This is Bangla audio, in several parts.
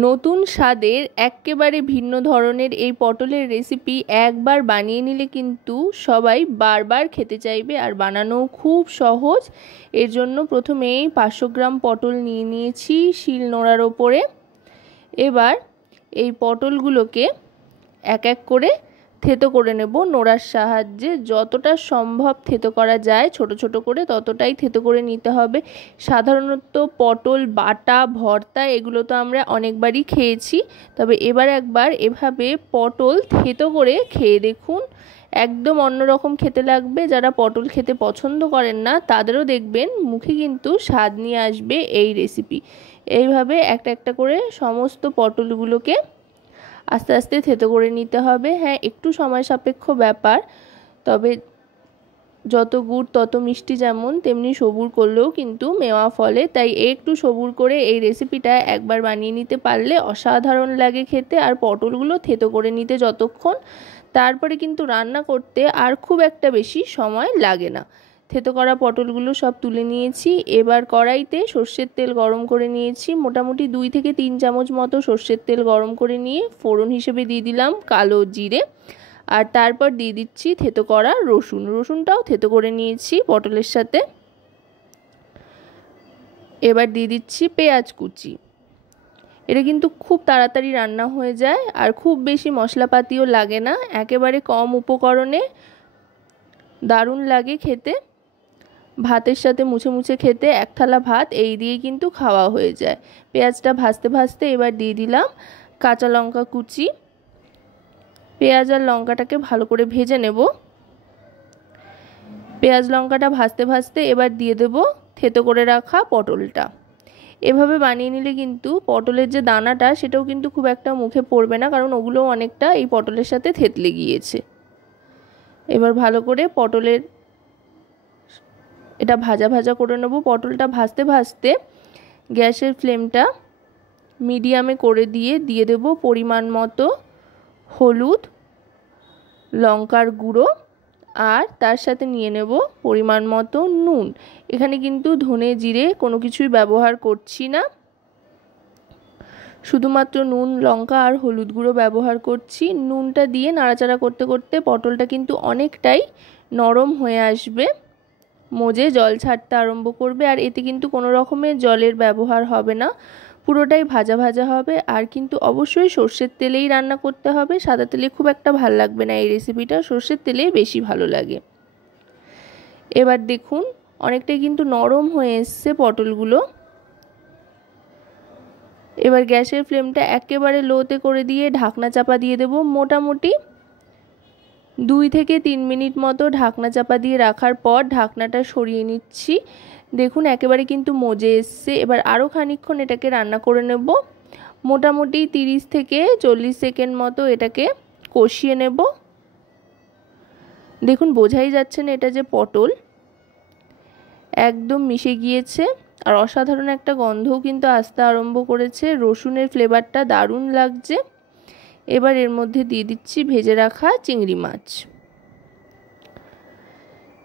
নতুন স্বাদের এক্কেবারে ভিন্ন ধরনের এই পটলের রেসিপি একবার বানিয়ে নিলে কিন্তু সবাই বারবার খেতে চাইবে, আর বানানোও খুব সহজ। এর জন্য প্রথমেই 500 গ্রাম পটল নিয়ে নিয়েছি শিল নোড়ার ওপরে। এবার এই পটলগুলোকে এক এক করে থেতো করে নেব নোড়ার সাহায্যে। যতটা সম্ভব থেতো করা যায় ছোট ছোট করে ততটাই থেতো করে নিতে হবে। সাধারণত পটল বাটা ভর্তা এগুলো তো আমরা অনেকবারই খেয়েছি, তবে এবার একবার এভাবে পটল থেতো করে খেয়ে দেখুন, একদম অন্যরকম খেতে লাগবে। যারা পটল খেতে পছন্দ করেন না তাদেরও দেখবেন মুখে কিন্তু স্বাদ নিয়ে আসবে এই রেসিপি। এইভাবে একটা একটা করে সমস্ত পটলগুলোকে আস্তে আস্তে থেতো করে নিতে হবে। হ্যাঁ, একটু সময় সাপেক্ষ ব্যাপার, তবে যত গুড় তত মিষ্টি যেমন, তেমনি সবুর করলেও কিন্তু মেওয়া ফলে। তাই একটু সবুর করে এই রেসিপিটা একবার বানিয়ে নিতে পারলে অসাধারণ লাগে খেতে। আর পটলগুলো থেতো করে নিতে যতক্ষণ, তারপরে কিন্তু রান্না করতে আর খুব একটা বেশি সময় লাগে না। থেতো করা পটলগুলো সব তুলে নিয়েছি। এবার কড়াইতে সর্ষের তেল গরম করে নিয়েছি। মোটামুটি 2 থেকে 3 চামচ মতো সর্ষের তেল গরম করে নিয়ে ফোড়ন হিসেবে দিয়ে দিলাম কালো জিরে, আর তারপর দিয়ে দিচ্ছি থেতো করা রসুনটাও থেতো করে নিয়েছি পটলের সাথে। এবার দিয়ে দিচ্ছি পেঁয়াজ কুচি। এটা কিন্তু খুব তাড়াতাড়ি রান্না হয়ে যায় আর খুব বেশি মশলাপাতিও লাগে না, একেবারে কম উপকরণে দারুণ লাগে খেতে। ভাতের সাথে মুছে মুছে খেতে এক থালা ভাত এই দিয়ে কিন্তু খাওয়া হয়ে যায়। পেঁয়াজটা ভাজতে ভাজতে এবার দিয়ে দিলাম কাঁচা লঙ্কা কুচি। পেঁয়াজ আর লঙ্কাটাকে ভালো করে ভেজে নেব। পেঁয়াজ লঙ্কাটা ভাজতে ভাজতে এবার দিয়ে দেব থেতো করে রাখা পটলটা। এভাবে বানিয়ে নিলে কিন্তু পটলের যে দানাটা সেটাও কিন্তু খুব একটা মুখে পড়বে না, কারণ ওগুলোও অনেকটা এই পটলের সাথে থেতলে গিয়েছে। এবার ভালো করে পটলের এটা ভাজা ভাজা করে নেব। পটলটা ভাজতে ভাজতে গ্যাসের ফ্লেমটা মিডিয়ামে করে দিয়ে দেব পরিমাণ মতো হলুদ, লঙ্কার গুঁড়ো, আর তার সাথে নিয়ে নেব পরিমাণ মতো নুন। এখানে কিন্তু ধনে জিরে কোনো কিছুই ব্যবহার করছি না, শুধুমাত্র নুন, লঙ্কা আর হলুদ গুঁড়ো ব্যবহার করছি। নুনটা দিয়ে নাড়াচাড়া করতে করতে পটলটা কিন্তু অনেকটাই নরম হয়ে আসবে, মজে জল ছাড়তে আরম্ভ করবে। আর এতে কিন্তু কোনো রকমের জলের ব্যবহার হবে না, পুরোটাই ভাজা ভাজা হবে। আর কিন্তু অবশ্যই সর্ষের তেলেই রান্না করতে হবে, সাদা তেলে খুব একটা ভালো লাগবে না এই রেসিপিটা, সর্ষের তেলেই বেশি ভালো লাগে। এবার দেখুন অনেকটাই কিন্তু নরম হয়ে এসছে পটলগুলো। এবার গ্যাসের ফ্লেমটা একেবারে লোতে করে দিয়ে ঢাকনা চাপা দিয়ে দেব। মোটামুটি 2 থেকে 3 মিনিট মতো ঢাকনা চাপা দিয়ে রাখার পর ঢাকনাটা সরিয়ে নিচ্ছি। দেখুন একেবারে কিন্তু মজে এসছে। এবার আরও খানিকক্ষণ এটাকে রান্না করে নেব। মোটামুটি 30 থেকে 40 সেকেন্ড মতো এটাকে কষিয়ে নেব। দেখুন বোঝাই যাচ্ছে না এটা যে পটল, একদম মিশে গিয়েছে। আর অসাধারণ একটা গন্ধও কিন্তু আসতে আরম্ভ করেছে, রসুনের ফ্লেভারটা দারুণ লাগছে। এবার এর মধ্যে দিয়ে দিচ্ছি ভেজে রাখা চিংড়ি মাছ।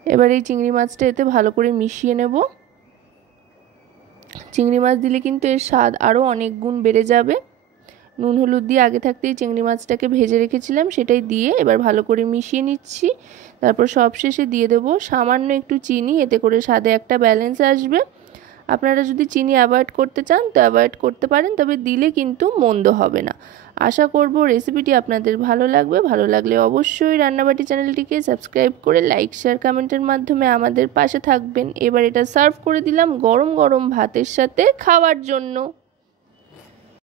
এবার এই চিংড়ি মাছটা এতে ভালো করে মিশিয়ে নেব। চিংড়ি মাছ দিলে কিন্তু এর স্বাদ আরও অনেক গুণ বেড়ে যাবে। নুন হলুদ দিয়ে আগে থাকতেই চিংড়ি মাছটাকে ভেজে রেখেছিলাম, সেটাই দিয়ে এবার ভালো করে মিশিয়ে নিচ্ছি। তারপর সবশেষে দিয়ে দেব সামান্য একটু চিনি, এতে করে স্বাদে একটা ব্যালেন্স আসবে। আপনারা যদি চিনি অ্যাভয়েড করতে চান তো অ্যাভয়েড করতে পারেন, তবে দিলে কিন্তু মন্দ হবে না। আশা করব রেসিপিটি আপনাদের ভালো লাগবে। ভালো লাগলে অবশ্যই রান্নাবাটি চ্যানেলটিকে সাবস্ক্রাইব করে লাইক শেয়ার কমেন্টের মাধ্যমে আমাদের পাশে থাকবেন। এবার এটা সার্ভ করে দিলাম গরম গরম ভাতের সাথে খাওয়ার জন্য।